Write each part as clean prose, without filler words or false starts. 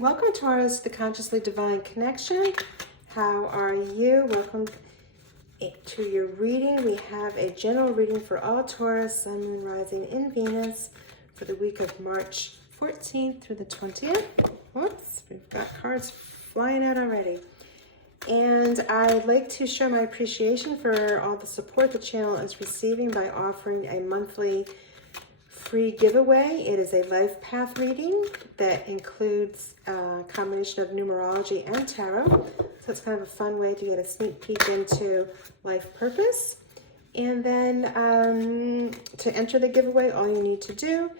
Welcome, Taurus, to the Consciously Divine Connection. How are you? Welcome to your reading. We have a general reading for all Taurus, Sun, Moon, Rising in Venus for the week of March 14th through the 20th. Whoops, we've got cards flying out already. And I'd like to show my appreciation for all the support the channel is receiving by offering a monthly free giveaway. It is a life path reading that includes a combination of numerology and tarot. So it's kind of a fun way to get a sneak peek into life purpose. And then to enter the giveaway, all you need to do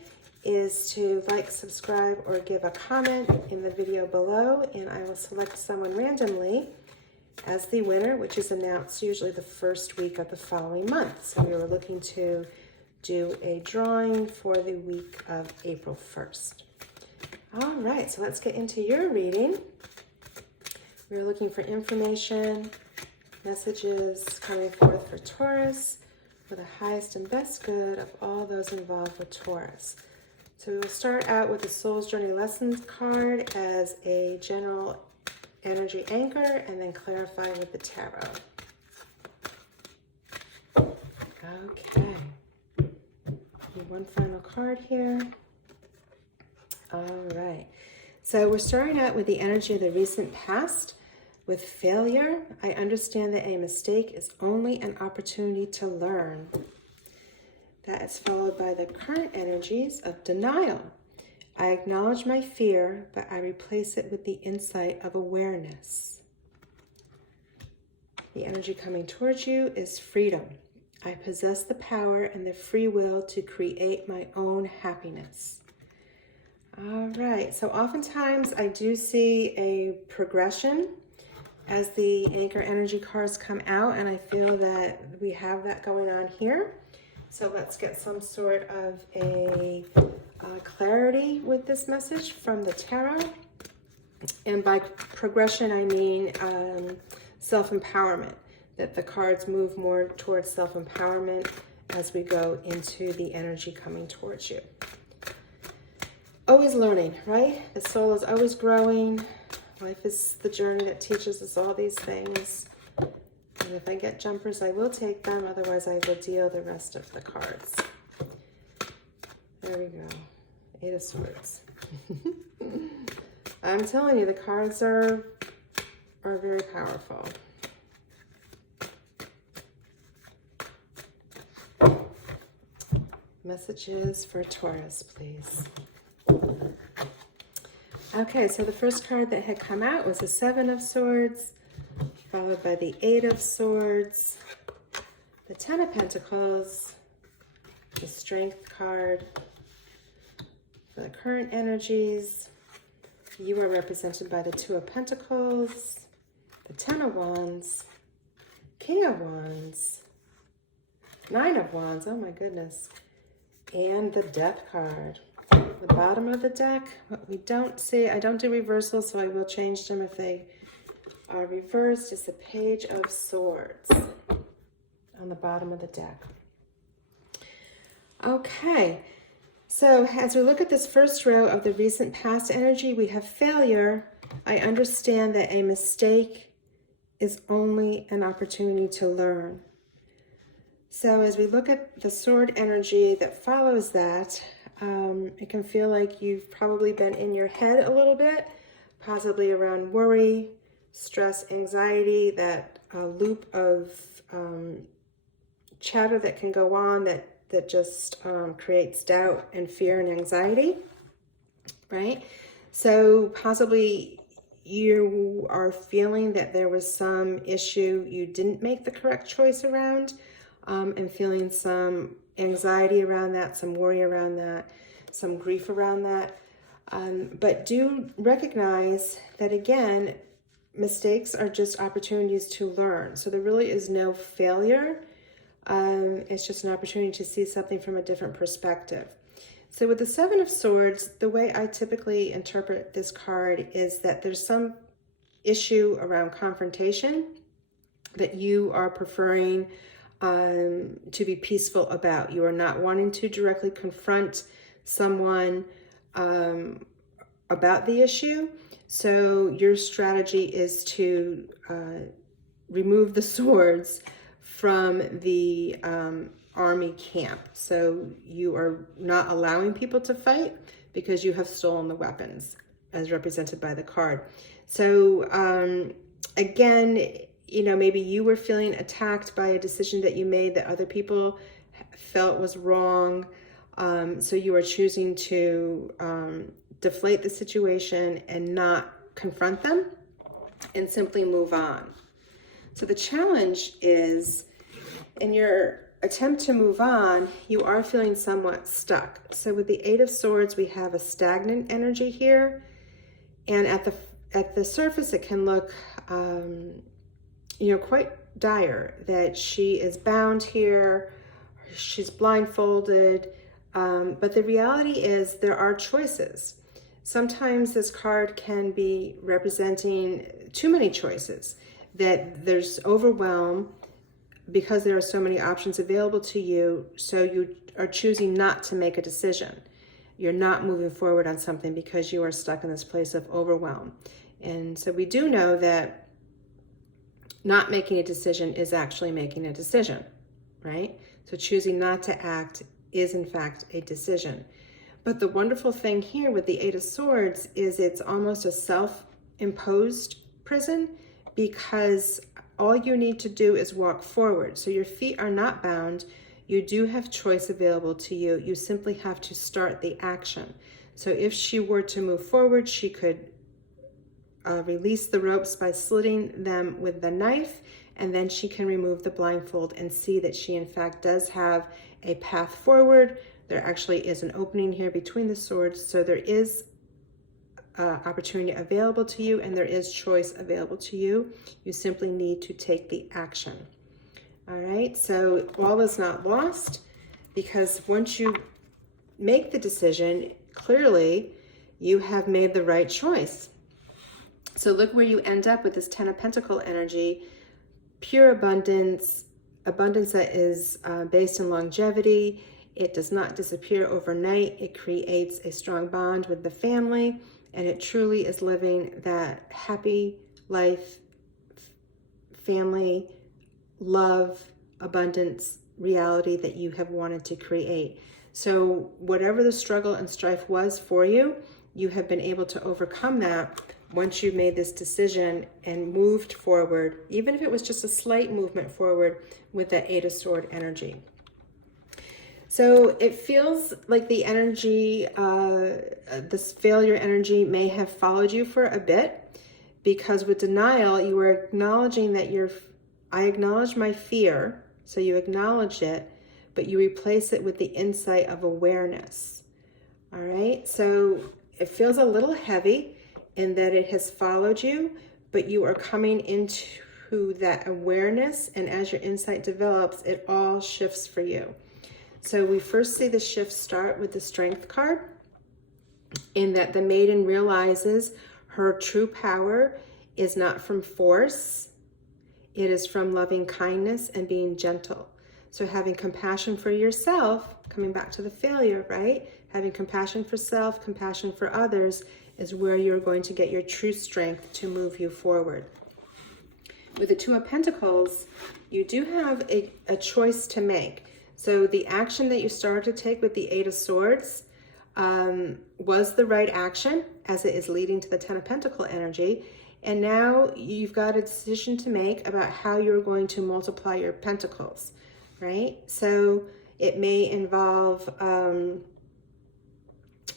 is to like, subscribe, or give a comment in the video below, and I will select someone randomly as the winner, which is announced usually the first week of the following month. So we were looking to do a drawing for the week of April 1st. All right, so let's get into your reading. We're looking for information, messages coming forth for Taurus for the highest and best good of all those involved with Taurus. So we will start out with the Soul's Journey Lessons card as a general energy anchor and then clarify with the tarot. Okay. One final card here. All right. So we're starting out with the energy of the recent past with failure. I understand that a mistake is only an opportunity to learn. That is followed by the current energies of denial. I acknowledge my fear, but I replace it with the insight of awareness. The energy coming towards you is freedom. I possess the power and the free will to create my own happiness. All right, so oftentimes I do see a progression as the anchor energy cards come out, and I feel that we have that going on here. So let's get some sort of a clarity with this message from the tarot. And by progression, I mean self-empowerment. That the cards move more towards self-empowerment as we go into the energy coming towards you. Always learning, right? The soul is always growing. Life is the journey that teaches us all these things. And if I get jumpers, I will take them. Otherwise, I will deal the rest of the cards. There we go. 8 of Swords. I'm telling you, the cards are very powerful. Messages for Taurus, please. Okay, so the first card that had come out was the 7 of Swords, followed by the 8 of Swords, the 10 of Pentacles, the Strength card. For the current energies, you are represented by the 2 of Pentacles, the 10 of Wands, King of Wands, 9 of Wands, oh my goodness, and the Death card. The bottom of the deck, what we don't see, I don't do reversals, so I will change them if they are reversed, is the Page of Swords on the bottom of the deck. Okay, so as we look at this first row of the recent past energy, we have failure. I understand that a mistake is only an opportunity to learn. So as we look at the sword energy that follows that, it can feel like you've probably been in your head a little bit, possibly around worry, stress, anxiety, that loop of chatter that can go on that just creates doubt and fear and anxiety, right? So possibly you are feeling that there was some issue you didn't make the correct choice around, and feeling some anxiety around that, some worry around that, some grief around that. But do recognize that, again, mistakes are just opportunities to learn. So there really is no failure. It's just an opportunity to see something from a different perspective. So with the 7 of Swords, the way I typically interpret this card is that there's some issue around confrontation that you are preferring to be peaceful about. You are not wanting to directly confront someone about the issue. So your strategy is to remove the swords from the army camp. So you are not allowing people to fight because you have stolen the weapons as represented by the card. So again, you know, maybe you were feeling attacked by a decision that you made that other people felt was wrong. So you are choosing to deflate the situation and not confront them and simply move on. So the challenge is, in your attempt to move on, you are feeling somewhat stuck. So with the Eight of Swords, we have a stagnant energy here. And at the surface, it can look, you know, quite dire, that she is bound here, she's blindfolded. But the reality is there are choices. Sometimes this card can be representing too many choices, that there's overwhelm because there are so many options available to you. So you are choosing not to make a decision. You're not moving forward on something because you are stuck in this place of overwhelm. And so we do know that not making a decision is actually making a decision, right? So choosing not to act is in fact a decision. But the wonderful thing here with the Eight of Swords is it's almost a self-imposed prison, because all you need to do is walk forward. So your feet are not bound. You do have choice available to you. You simply have to start the action. So if she were to move forward, she could release the ropes by slitting them with the knife, and then she can remove the blindfold and see that she in fact does have a path forward. There actually is an opening here between the swords, so there is opportunity available to you, and there is choice available to you. You simply need to take the action. All right, so all is not lost, because once you make the decision, clearly you have made the right choice. So look where you end up with this Ten of Pentacles energy, pure abundance, abundance that is based in longevity. It does not disappear overnight. It creates a strong bond with the family, and it truly is living that happy life, family, love, abundance reality that you have wanted to create. So whatever the struggle and strife was for you, you have been able to overcome that once you made this decision and moved forward, even if it was just a slight movement forward with that Eight of Swords energy. So it feels like the energy, this failure energy may have followed you for a bit, because with denial, you were acknowledging that I acknowledge my fear. So you acknowledge it, but you replace it with the insight of awareness. All right. So it feels a little heavy in that it has followed you, but you are coming into that awareness. And as your insight develops, it all shifts for you. So we first see the shift start with the Strength card, in that the maiden realizes her true power is not from force. It is from loving kindness and being gentle. So having compassion for yourself, coming back to the failure, right? Having compassion for self, compassion for others is where you're going to get your true strength to move you forward. With the Two of Pentacles, you do have a choice to make. So the action that you started to take with the Eight of Swords was the right action, as it is leading to the Ten of Pentacles energy. And now you've got a decision to make about how you're going to multiply your pentacles, right? So it may involve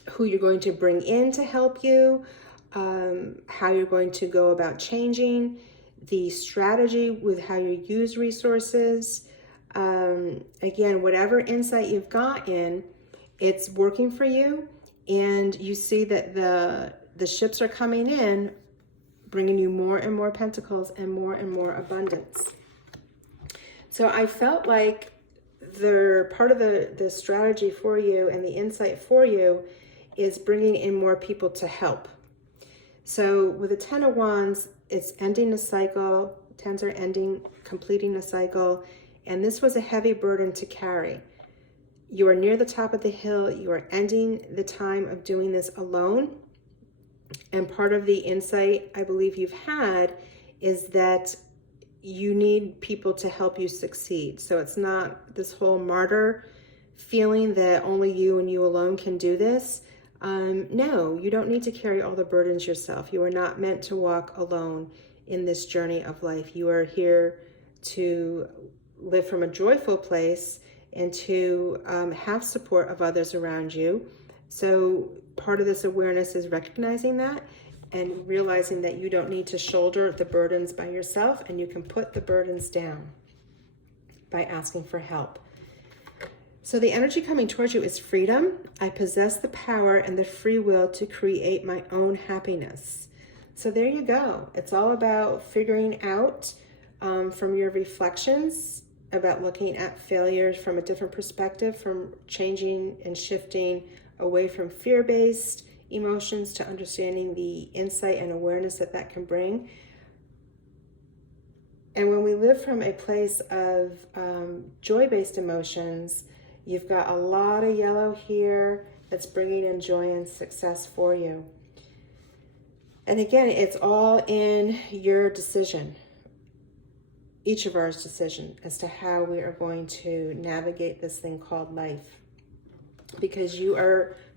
who you're going to bring in to help you, how you're going to go about changing, the strategy with how you use resources. Again, whatever insight you've got in, it's working for you, and you see that the ships are coming in, bringing you more and more pentacles and more abundance. So I felt like part of the strategy for you and the insight for you is bringing in more people to help. So with the Ten of Wands, it's ending a cycle. Tens are ending, completing a cycle. And this was a heavy burden to carry. You are near the top of the hill. You are ending the time of doing this alone. And part of the insight I believe you've had is that you need people to help you succeed. So it's not this whole martyr feeling that only you and you alone can do this. No, you don't need to carry all the burdens yourself. You are not meant to walk alone in this journey of life. You are here to live from a joyful place and to have support of others around you. So part of this awareness is recognizing that and realizing that you don't need to shoulder the burdens by yourself, and you can put the burdens down by asking for help. So the energy coming towards you is freedom. I possess the power and the free will to create my own happiness. So there you go. It's all about figuring out from your reflections about looking at failures from a different perspective, from changing and shifting away from fear-based emotions to understanding the insight and awareness that that can bring. And when we live from a place of joy-based emotions, you've got a lot of yellow here that's bringing in joy and success for you. And again, it's all in your decision, each of ours decision, as to how we are going to navigate this thing called life. Because you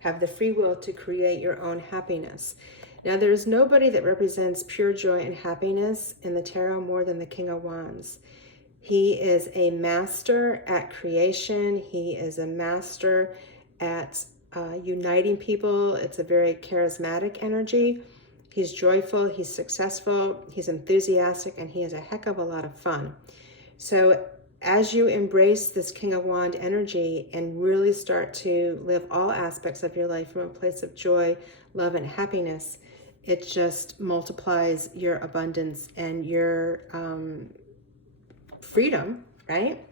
have the free will to create your own happiness. Now, there's nobody that represents pure joy and happiness in the tarot more than the King of Wands. He is a master at creation. He is a master at uniting people. It's a very charismatic energy. He's joyful, he's successful, he's enthusiastic, and he has a heck of a lot of fun. So as you embrace this King of Wands energy and really start to live all aspects of your life from a place of joy, love, and happiness, it just multiplies your abundance and your freedom, right?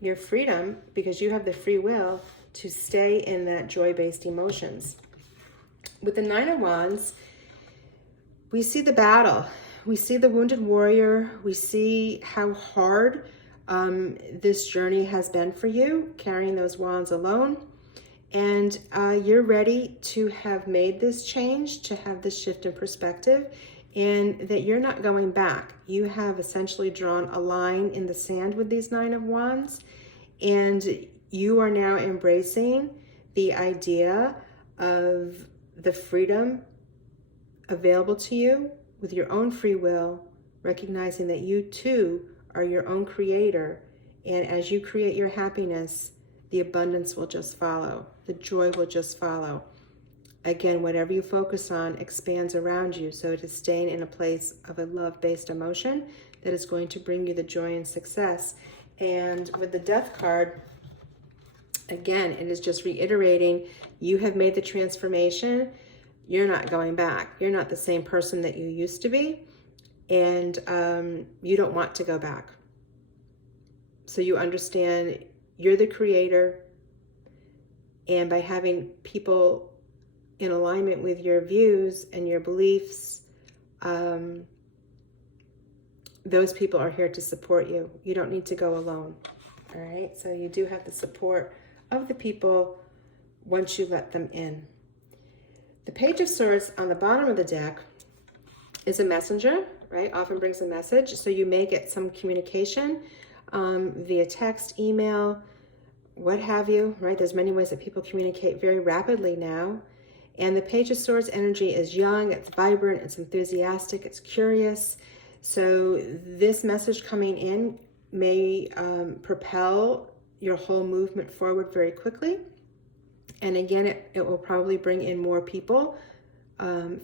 Your freedom, because you have the free will to stay in that joy-based emotions. With the Nine of Wands, we see the battle. We see the wounded warrior. We see how hard this journey has been for you, carrying those wands alone. And you're ready to have made this change, to have this shift in perspective, and that you're not going back. You have essentially drawn a line in the sand with these Nine of Wands, and you are now embracing the idea of the freedom available to you with your own free will, recognizing that you too are your own creator. And as you create your happiness, the abundance will just follow. The joy will just follow. Again, whatever you focus on expands around you. So it is staying in a place of a love-based emotion that is going to bring you the joy and success. And with the Death card, again, it is just reiterating, you have made the transformation. You're not going back. You're not the same person that you used to be. And you don't want to go back. So you understand you're the creator. And by having people in alignment with your views and your beliefs, those people are here to support you. You don't need to go alone. All right. So you do have the support of the people once you let them in. The Page of Swords on the bottom of the deck is a messenger, right? Often brings a message. So you may get some communication via text, email, what have you, right? There's many ways that people communicate very rapidly now. And the Page of Swords energy is young, it's vibrant, it's enthusiastic, it's curious. So this message coming in may propel your whole movement forward very quickly. And again, it will probably bring in more people,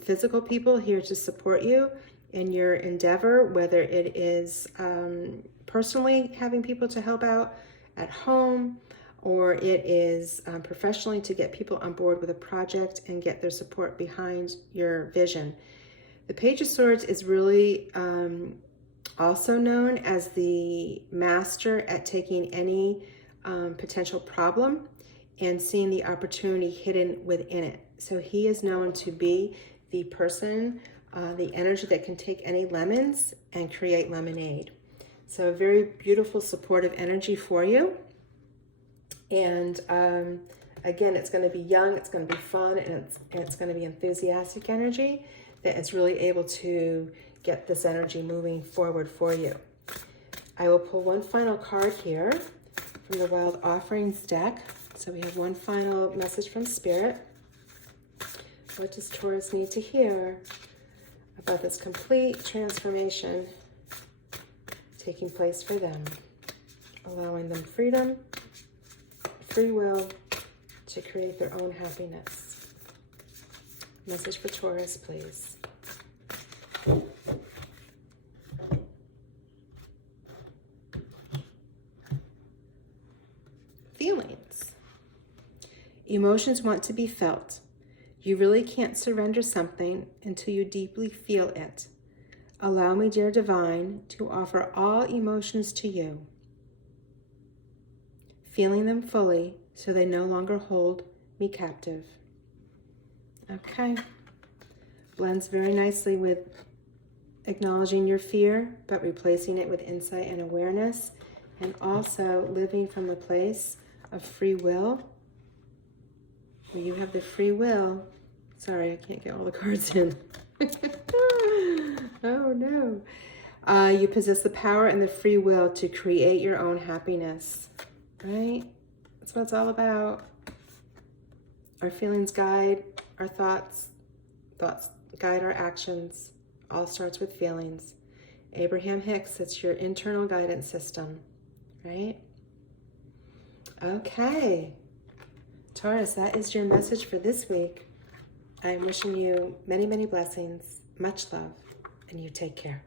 physical people here to support you in your endeavor, whether it is personally having people to help out at home, or it is professionally to get people on board with a project and get their support behind your vision. The Page of Swords is really also known as the master at taking any potential problem and seeing the opportunity hidden within it. So he is known to be the person, the energy that can take any lemons and create lemonade. So a very beautiful, supportive energy for you. And again, it's going to be young, it's going to be fun, and it's going to be enthusiastic energy. that is really able to get this energy moving forward for you. I will pull one final card here from the Wild Offerings deck. So we have one final message from Spirit. What does Taurus need to hear about this complete transformation taking place for them? Allowing them freedom, free will to create their own happiness. Message for Taurus, please. Feelings. Emotions want to be felt. You really can't surrender something until you deeply feel it. Allow me, dear divine, to offer all emotions to you, feeling them fully so they no longer hold me captive. Okay. Blends very nicely with acknowledging your fear, but replacing it with insight and awareness, and also living from a place of free will, where you have the free will. Sorry, I can't get all the cards in. Oh no. You possess the power and the free will to create your own happiness, right? That's what it's all about. Our feelings guide our thoughts. Thoughts guide our actions. All starts with feelings. Abraham Hicks, it's your internal guidance system, right? Okay. Taurus, that is your message for this week. I am wishing you many, many blessings, much love, and you take care.